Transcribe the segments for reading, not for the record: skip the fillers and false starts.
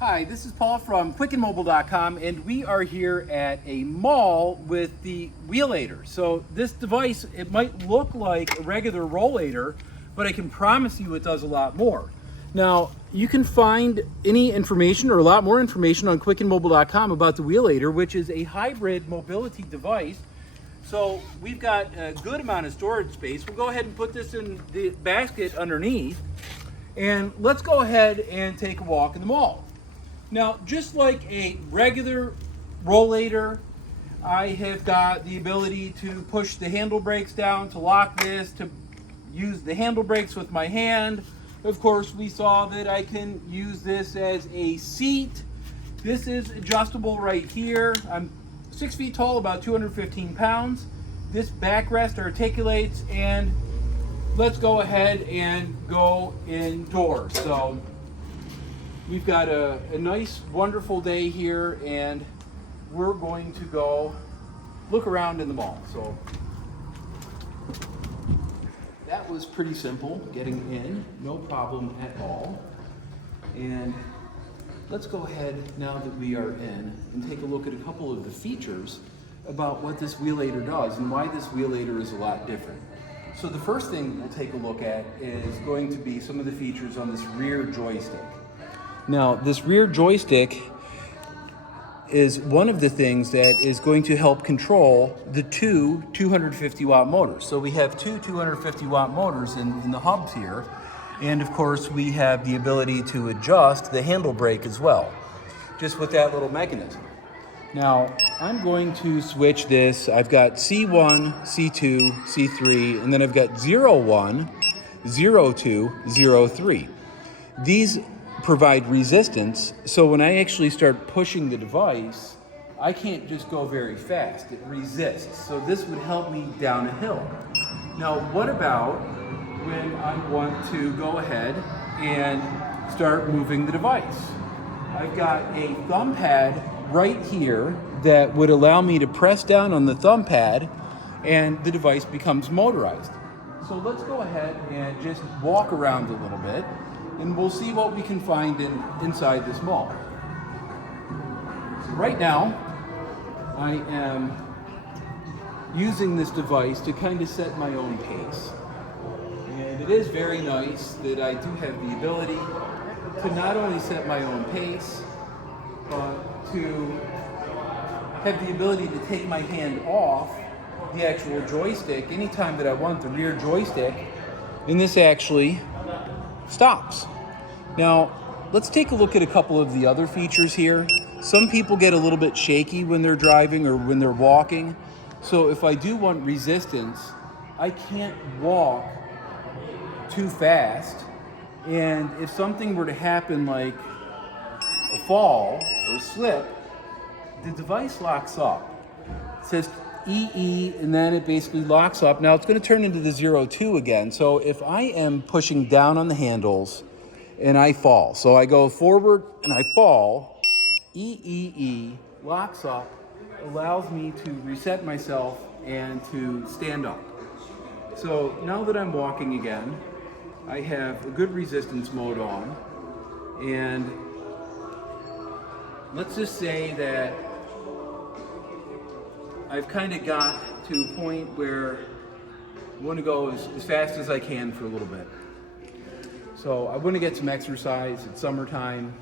Hi, this is Paul from quickandmobile.com, and we are here at a mall with the Wheellator. So this device, it might look like a regular rollator, but I can promise you it does a lot more. Now, you can find any information or a lot more information on quickandmobile.com about the Wheellator, which is a hybrid mobility device. So we've got a good amount of storage space. We'll go ahead and put this in the basket underneath, and let's go ahead and take a walk in the mall. Now, just like a regular rollator, I have got the ability to push the handle brakes down, to lock this, to use the handle brakes with my hand. Of course, we saw that I can use this as a seat. This is adjustable right here. I'm 6 feet tall, about 215 pounds. This backrest articulates, and let's go ahead and go indoors. So we've got a nice, wonderful day here, and we're going to go look around in the mall. So that was pretty simple, getting in, no problem at all. And let's go ahead, now that we are in, and take a look at a couple of the features about what this Wheellator does and why this Wheellator is a lot different. So the first thing we'll take a look at is going to be some of the features on this rear joystick. Now, this rear joystick is one of the things that is going to help control the two 250 watt motors. So we have two 250 watt motors in the hubs here. And of course, we have the ability to adjust the handle brake as well, just with that little mechanism. Now, I'm going to switch this. I've got C1, C2, C3, and then I've got 01, 02, 03. These provide resistance, so when I actually start pushing the device, I can't just go very fast. It resists. So this would help me down a hill. Now, what about when I want to go ahead and start moving the device? I've got a thumb pad right here that would allow me to press down on the thumb pad and the device becomes motorized. So let's go ahead and just walk around a little bit, and we'll see what we can find inside this mall. So right now, I am using this device to kind of set my own pace. And it is very nice that I do have the ability to not only set my own pace, but to have the ability to take my hand off the actual joystick anytime that I want, the rear joystick, and this actually stops. Now, let's take a look at a couple of the other features here. Some people get a little bit shaky when they're driving or when they're walking. So if I do want resistance, I can't walk too fast. And if something were to happen like a fall or slip, the device locks up. It says EE, and then it basically locks up. Now it's going to turn into the 02 again. So if I am pushing down on the handles and I fall, so I go forward and I fall, EEE locks up, allows me to reset myself and to stand up. So now that I'm walking again, I have a good resistance mode on, and let's just say that I've kind of got to a point where I want to go as fast as I can for a little bit. So I want to get some exercise. It's summertime.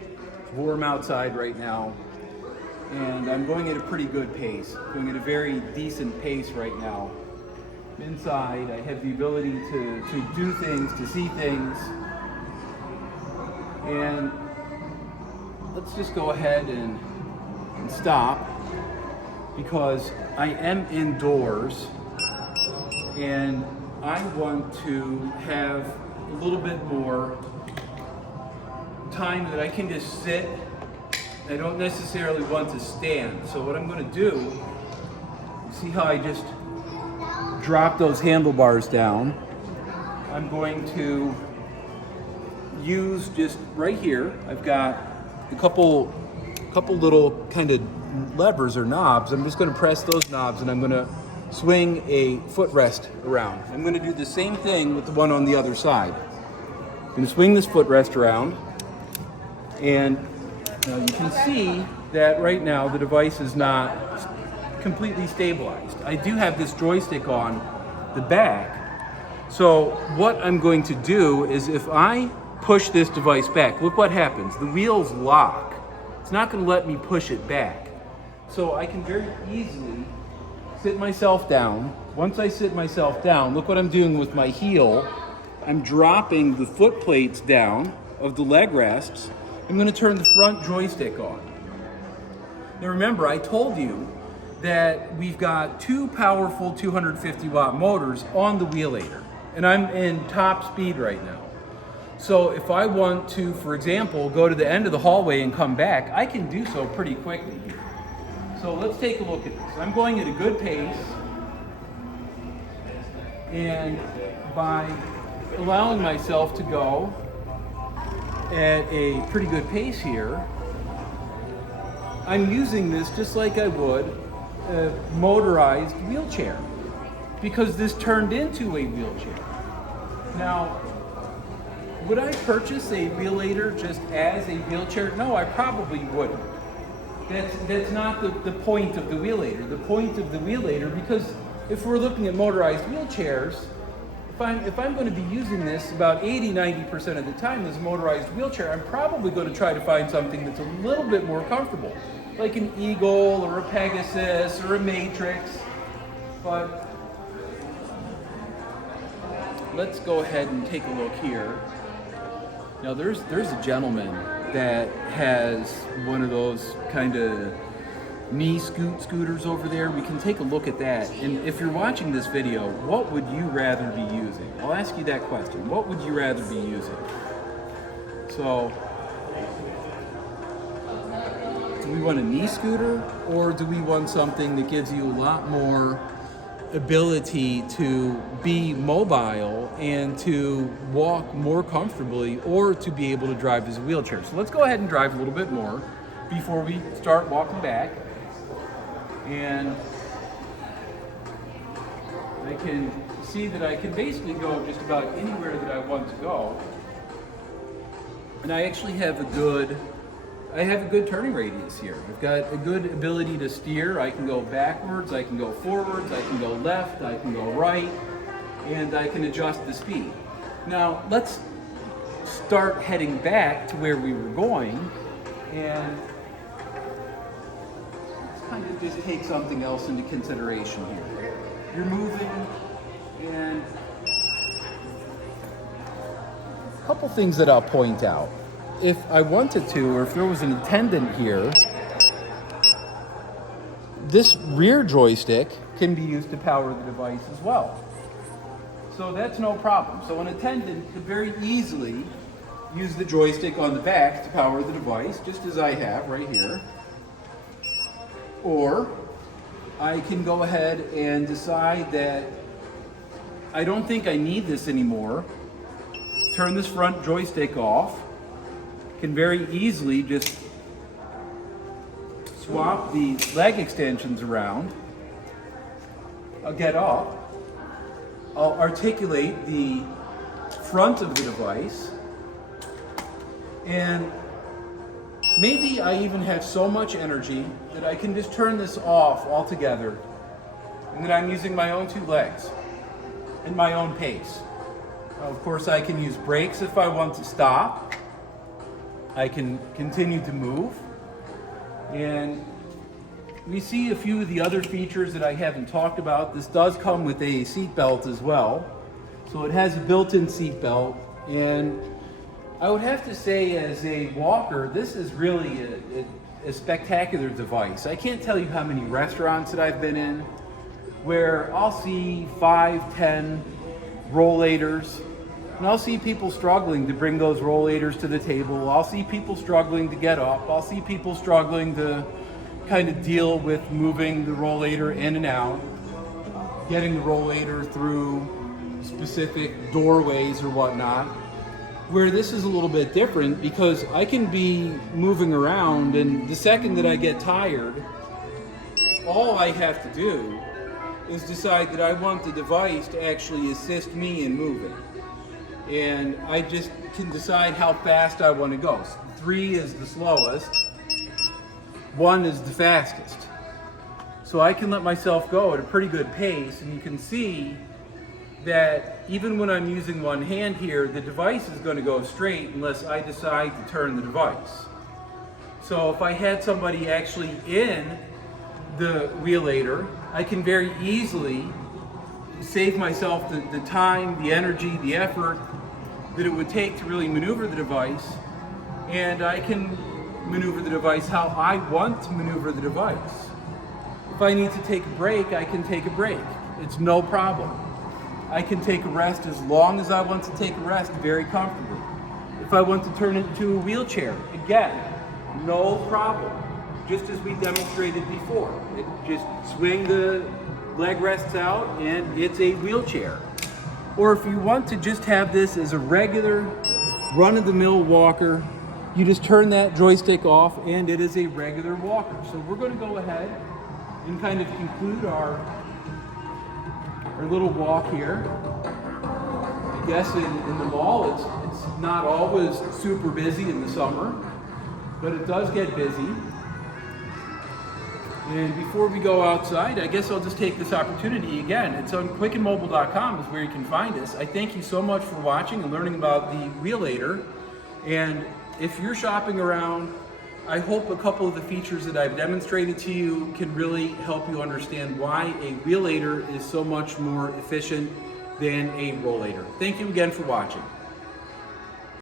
It's warm outside right now. And I'm going at a pretty good pace. Going at a very decent pace right now. Inside, I have the ability to do things, to see things. And let's just go ahead and stop, because I am indoors and I want to have a little bit more time that I can just sit. I don't necessarily want to stand. So what I'm going to do, see how I just drop those handlebars down? I'm going to use just right here, I've got a couple little kind of levers or knobs. I'm just going to press those knobs and I'm going to swing a footrest around. I'm going to do the same thing with the one on the other side. I'm going to swing this footrest around, And you can see that right now the device is not completely stabilized. I do have this joystick on the back. So what I'm going to do is if I push this device back, look what happens. The wheels lock. It's not going to let me push it back. So I can very easily sit myself down. Once I sit myself down, look what I'm doing with my heel. I'm dropping the foot plates down of the leg rests. I'm going to turn the front joystick on. Now remember, I told you that we've got two powerful 250 watt motors on the Wheellator, and I'm in top speed right now. So if I want to, for example, go to the end of the hallway and come back, I can do so pretty quickly here. So let's take a look at this. I'm going at a good pace, and by allowing myself to go at a pretty good pace here, I'm using this just like I would a motorized wheelchair, because this turned into a wheelchair. Now, would I purchase a Wheellator just as a wheelchair? No, I probably wouldn't. That's not the point of the Wheellator. The point of the Wheellator, because if we're looking at motorized wheelchairs, if I'm going to be using this about 80-90% of the time as a motorized wheelchair, I'm probably going to try to find something that's a little bit more comfortable, like an Eagle or a Pegasus or a Matrix. But let's go ahead and take a look here. Now there's a gentleman that has one of those kind of knee scooters over there. We can take a look at that. And if you're watching this video, what would you rather be using? I'll ask you that question. What would you rather be using? So, do we want a knee scooter, or do we want something that gives you a lot more ability to be mobile and to walk more comfortably, or to be able to drive as a wheelchair? So let's go ahead and drive a little bit more before we start walking back. And I can see that I can basically go just about anywhere that I want to go. And I actually have a good turning radius here. I've got a good ability to steer. I can go backwards, I can go forwards, I can go left, I can go right, and I can adjust the speed. Now let's start heading back to where we were going, and kind of just take something else into consideration here. You're moving, and a couple things that I'll point out. If I wanted to, or if there was an attendant here, this rear joystick can be used to power the device as well. So that's no problem. So an attendant could very easily use the joystick on the back to power the device, just as I have right here. Or I can go ahead and decide that I don't think I need this anymore, turn this front joystick off, can very easily just swap the leg extensions around. I'll get up, I'll articulate the front of the device, and maybe I even have so much energy that I can just turn this off altogether, and then I'm using my own two legs and my own pace. Of course, I can use brakes if I want to stop. I can continue to move. And we see a few of the other features that I haven't talked about. This does come with a seat belt as well. So it has a built-in seat belt, and I would have to say, as a walker, this is really a spectacular device. I can't tell you how many restaurants that I've been in where I'll see 5, 10 rollators, and I'll see people struggling to bring those rollators to the table. I'll see people struggling to get up. I'll see people struggling to kind of deal with moving the rollator in and out, getting the rollator through specific doorways or whatnot. Where this is a little bit different, because I can be moving around, and the second that I get tired, all I have to do is decide that I want the device to actually assist me in moving. and I just can decide how fast I want to go. 3 is the slowest, 1 is the fastest. So I can let myself go at a pretty good pace, and you can see that even when I'm using one hand here, the device is going to go straight unless I decide to turn the device. So if I had somebody actually in the Wheellator, I can very easily save myself the time, the energy, the effort that it would take to really maneuver the device, and I can maneuver the device how I want to maneuver the device. If I need to take a break, I can take a break. It's no problem. I can take a rest as long as I want to take a rest very comfortably. If I want to turn it into a wheelchair, again, no problem. Just as we demonstrated before. Just swing the leg rests out and it's a wheelchair. Or if you want to just have this as a regular run-of-the-mill walker, you just turn that joystick off and it is a regular walker. So we're going to go ahead and kind of conclude our little walk here. I guess in the mall it's not always super busy in the summer, but it does get busy. And before we go outside, I guess I'll just take this opportunity again. It's on quickandmobile.com is where you can find us. I thank you so much for watching and learning about the Wheellator. And if you're shopping around, I hope a couple of the features that I've demonstrated to you can really help you understand why a Wheellator is so much more efficient than a Rollator. Thank you again for watching.